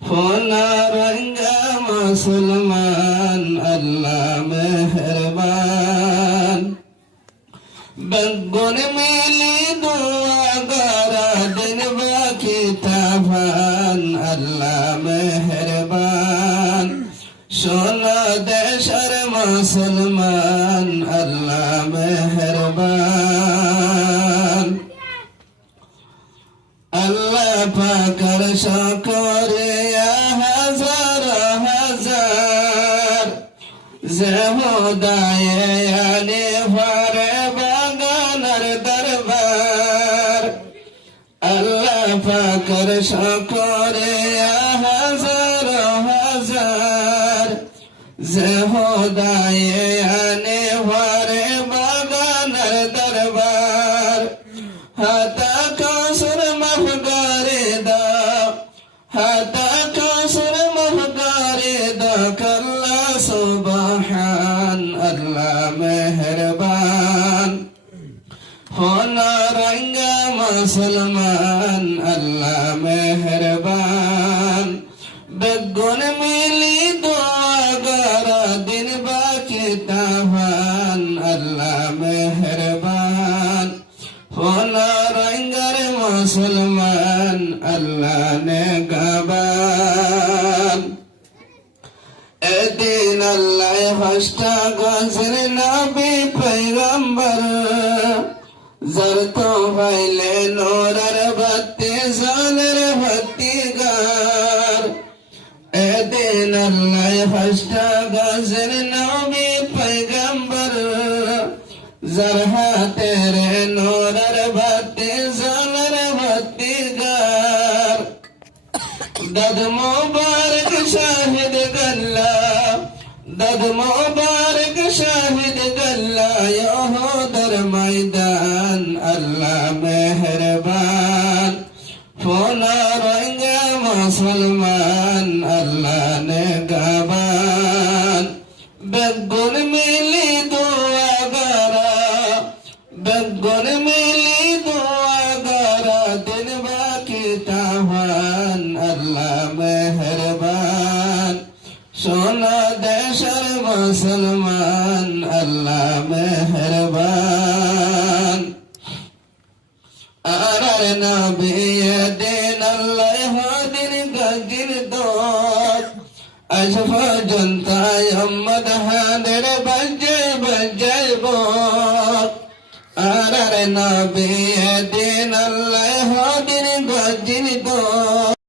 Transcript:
সোনারঙ্গা মুসলমান আল্লাহ মেহেরবান বেগুন মিলি দোয়া গরা দিন বাকি তাফান আল্লাহ মেহেরবান সোনা দেশের মুসলমান আল্লাহ মেহেরবান আল্লাহ পাকের শুকরিয়া হাজার হাজার যে হুদায়ে আনে ভরে বাগানের দরবার আল্লাহ পাকের শুকরিয়া হাজার হাজার যে হুদায়ে আনে ভরে বাগানের দরবার হাতা কাসুর মাফ করে দাও হাতা কাসুর মাফ করে দাও আল্লাহ সুবহান আল্লাহ মেহেরবান সোনারঙ্গা মুসলমান আল্লাহ মেহেরবান বেগুন মিলি দোয়া গরা দিন বাকি তাফান আল্লাহ মেহেরবান সোনারঙ্গার মুসলমান আল্লাহ নেগাবান এদিন আল্লাহ হস্তা গজর নবী পয়গম্বর জরত ভাইলে নোরার বাতি জানের বাতি গার এদিন আল্লাহ হস্তা গজর নবী পয়গম্বর জরহা তেরে নোরার বাতি জানের বাতি গার দদ মুবারক শাহিদ গল্লা দদ মুবারক শাহিদ গল্লা ইহুদর ময়দান আল্লাহ মেহেরবান সোনারঙ্গা মুসলমান আল্লাহ নেগাবান বেগুন মিলি দোয়া গরা বেগুন মিলি দোয়া গরা দিন বাকি তাফান আল্লাহ মেহেরবান সোনা দেশের মুসলমান আল্লাহ মেহেরবান আর নবী দিন আল্লাহ দিন গজির দোত আজ পর্যন্ত আহমদ হাদের বাজে বাজে বোত আর নবী